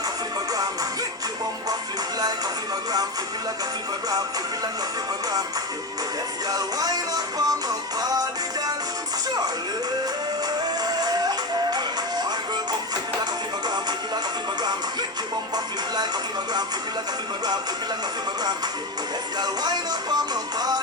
like a flippergram. Lick your bumper, flip like a flippergram. Flip it like a flippergram, flip it like a flippergram. Y'all wind up on my body, dance, Charlie. My girl, come flip it like a flippergram, flip it like a flippergram. Lick your bumper, flip like a flippergram, flip it like a flippergram, flip it like a flippergram. Y'all wind up on my body.